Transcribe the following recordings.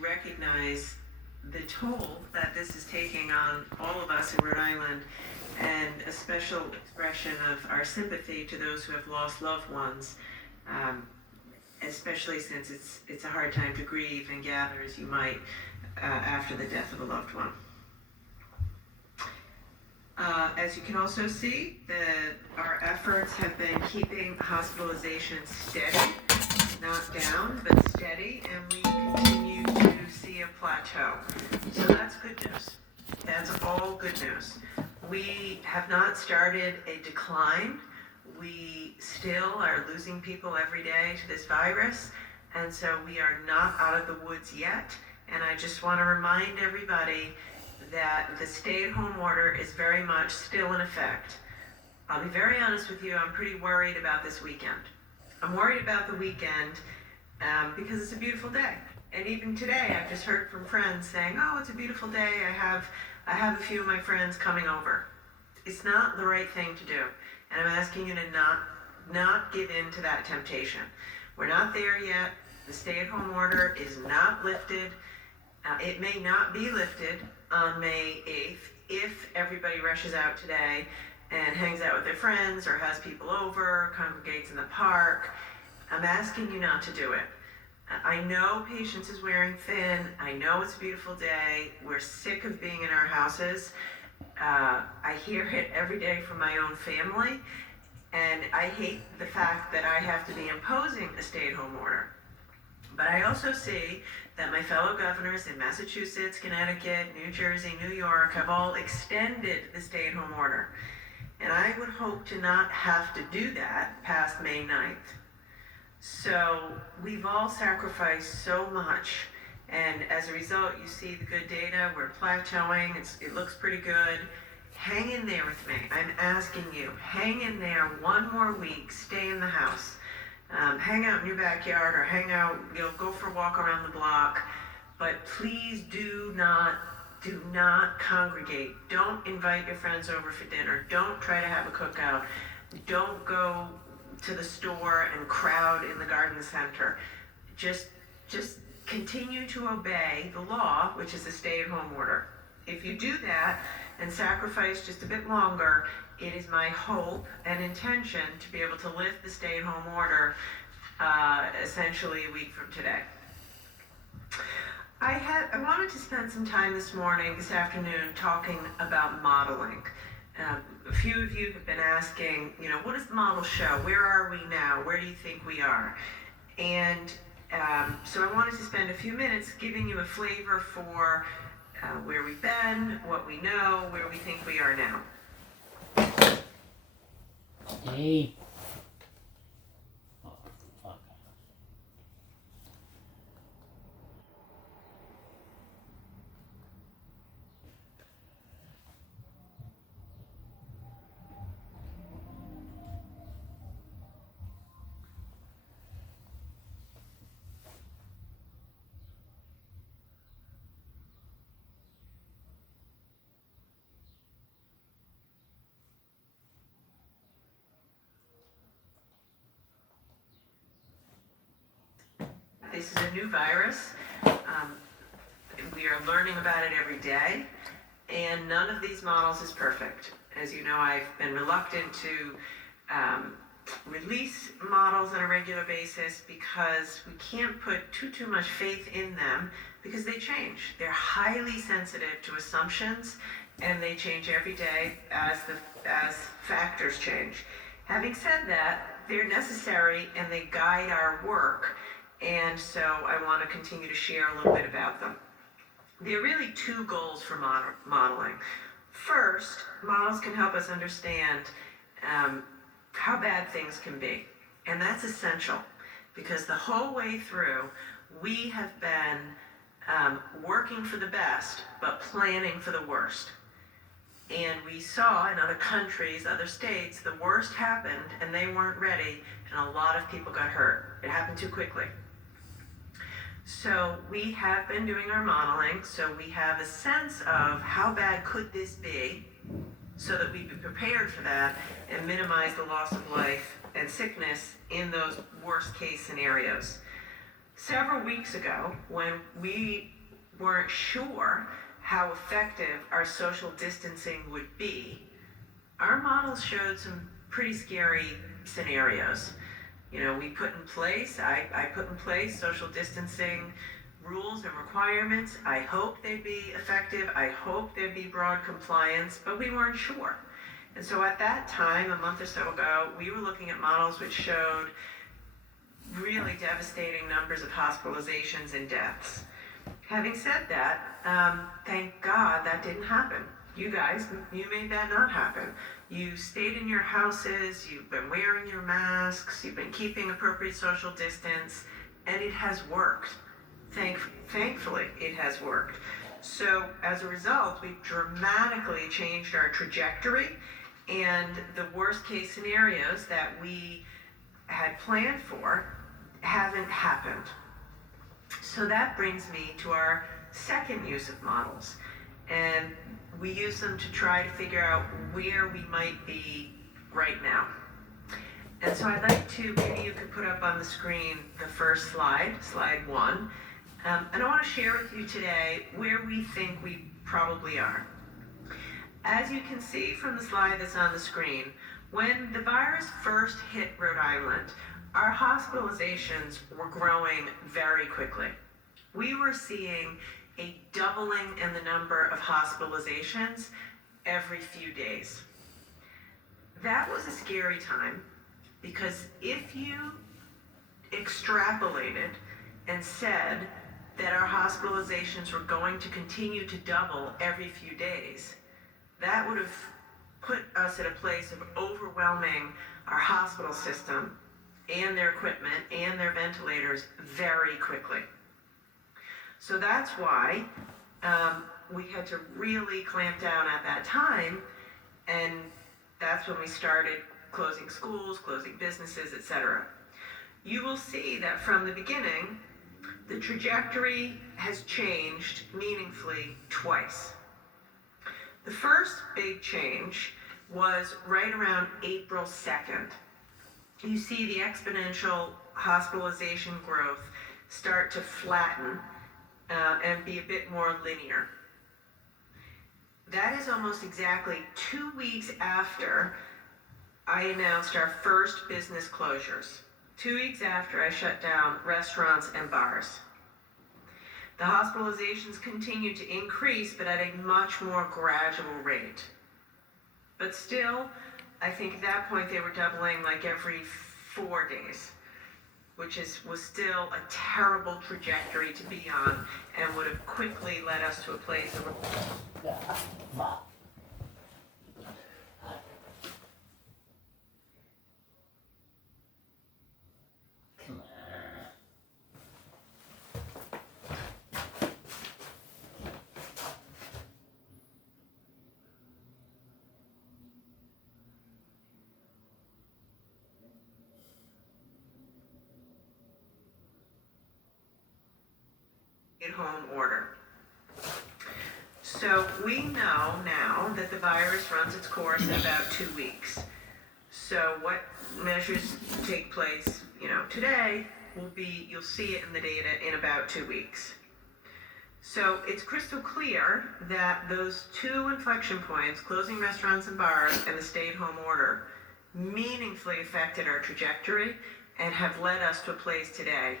recognize the toll that this is taking on all of us in Rhode Island, and a special expression of our sympathy to those who have lost loved ones, especially since it's a hard time to grieve and gather as you might after the death of a loved one. As you can also see, our efforts have been keeping hospitalizations steady, not down, but steady, and we continue to see a plateau. So that's good news. That's all good news. We have not started a decline. We still are losing people every day to this virus, and so we are not out of the woods yet. And I just want to remind everybody that the stay-at-home order is very much still in effect. I'll be very honest with you, I'm pretty worried about this weekend. I'm worried about the weekend because it's a beautiful day. And even today, I've just heard from friends saying, oh, it's a beautiful day, I have a few of my friends coming over. It's not the right thing to do. And I'm asking you to not give in to that temptation. We're not there yet. The stay-at-home order is not lifted. It may not be lifted on May 8th if everybody rushes out today and hangs out with their friends or has people over, congregates in the park. I'm asking you not to do it. I know patience is wearing thin. I know it's a beautiful day. We're sick of being in our houses. I hear it every day from my own family, and I hate the fact that I have to be imposing a stay-at-home order. But I also see that my fellow governors in Massachusetts, Connecticut, New Jersey, New York have all extended the stay-at-home order. And I would hope to not have to do that past May 9th. So we've all sacrificed so much, and as a result, you see the good data, we're plateauing, it looks pretty good. Hang in there with me. I'm asking you, hang in there one more week, stay in the house. Hang out in your backyard or hang out, go for a walk around the block, but please do not congregate. Don't invite your friends over for dinner. Don't try to have a cookout. Don't go to the store and crowd in the garden center. Just continue to obey the law, which is a stay-at-home order. If you do that and sacrifice just a bit longer, it is my hope and intention to be able to lift the stay-at-home order essentially a week from today. I wanted to spend some time this afternoon, talking about modeling. A few of you have been asking, what does the model show? Where are we now? Where do you think we are? And so I wanted to spend a few minutes giving you a flavor for where we've been, what we know, where we think we are now. Hey. Oh, fuck. This is a new virus. We are learning about it every day, and none of these models is perfect. As you know, I've been reluctant to release models on a regular basis because we can't put too much faith in them because they change. They're highly sensitive to assumptions, and they change every day as factors change. Having said that, they're necessary and they guide our work. And so I want to continue to share a little bit about them. There are really two goals for modeling. First, models can help us understand how bad things can be. And that's essential because the whole way through, we have been working for the best, but planning for the worst. And we saw in other countries, other states, the worst happened and they weren't ready, and a lot of people got hurt. It happened too quickly. So we have been doing our modeling, so we have a sense of how bad could this be, so that we be prepared for that and minimize the loss of life and sickness in those worst case scenarios. several weeks ago, when we weren't sure how effective our social distancing would be, our models showed some pretty scary scenarios. We put in place, I put in place social distancing rules and requirements. I hope they'd be effective. I hope there'd be broad compliance, but we weren't sure. And so at that time, a month or so ago, we were looking at models which showed really devastating numbers of hospitalizations and deaths. Having said that, thank God that didn't happen. You guys, you made that not happen. You stayed in your houses, you've been wearing your masks, you've been keeping appropriate social distance, and it has worked. Thankfully, it has worked. So as a result, we've dramatically changed our trajectory, and the worst case scenarios that we had planned for haven't happened. So that brings me to our second use of models. And we use them to try to figure out where we might be right now. And so I'd like to, maybe you could put up on the screen the first slide, slide 1. And I want to share with you today where we think we probably are. As you can see from the slide that's on the screen, when the virus first hit Rhode Island, our hospitalizations were growing very quickly. We were seeing a doubling in the number of hospitalizations every few days. That was a scary time, because if you extrapolated and said that our hospitalizations were going to continue to double every few days, that would have put us at a place of overwhelming our hospital system and their equipment and their ventilators very quickly. So that's why we had to really clamp down at that time, and that's when we started closing schools, closing businesses, etc. You will see that from the beginning, the trajectory has changed meaningfully twice. The first big change was right around April 2nd. You see the exponential hospitalization growth start to flatten and be a bit more linear. That is almost exactly 2 weeks after I announced our first business closures. 2 weeks after I shut down restaurants and bars. The hospitalizations continued to increase, but at a much more gradual rate. But still, I think at that point they were doubling like every 4 days, which was still a terrible trajectory to be on, and would have quickly led us to a place of home order. So we know now that the virus runs its course in about 2 weeks. So what measures take place, today will be, you'll see it in the data in about 2 weeks. So it's crystal clear that those 2 inflection points, closing restaurants and bars and the stay-at-home order, meaningfully affected our trajectory and have led us to a place today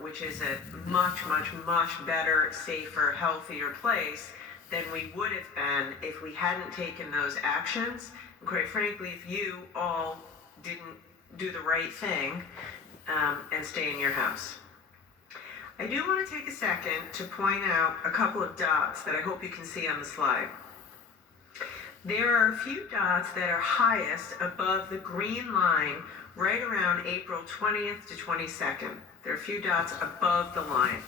which is a much, much, much better, safer, healthier place than we would have been if we hadn't taken those actions. And quite frankly, if you all didn't do the right thing and stay in your house. I do want to take a second to point out a couple of dots that I hope you can see on the slide. There are a few dots that are highest above the green line right around April 20th to 22nd. There are a few dots above the line.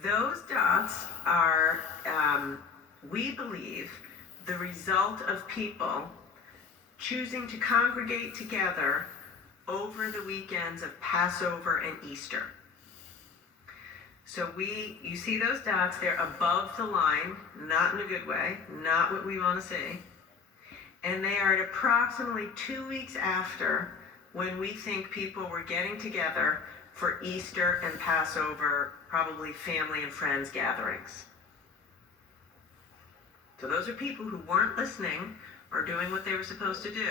Those dots are, we believe, the result of people choosing to congregate together over the weekends of Passover and Easter. So you see those dots, they're above the line, not in a good way, not what we want to see. And they are at approximately 2 weeks after when we think people were getting together for Easter and Passover, probably family and friends gatherings. So those are people who weren't listening or doing what they were supposed to do.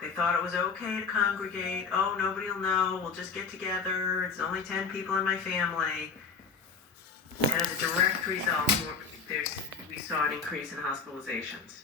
They thought it was okay to congregate. Oh, nobody will know. We'll just get together. It's only 10 people in my family. And as a direct result, we saw an increase in hospitalizations.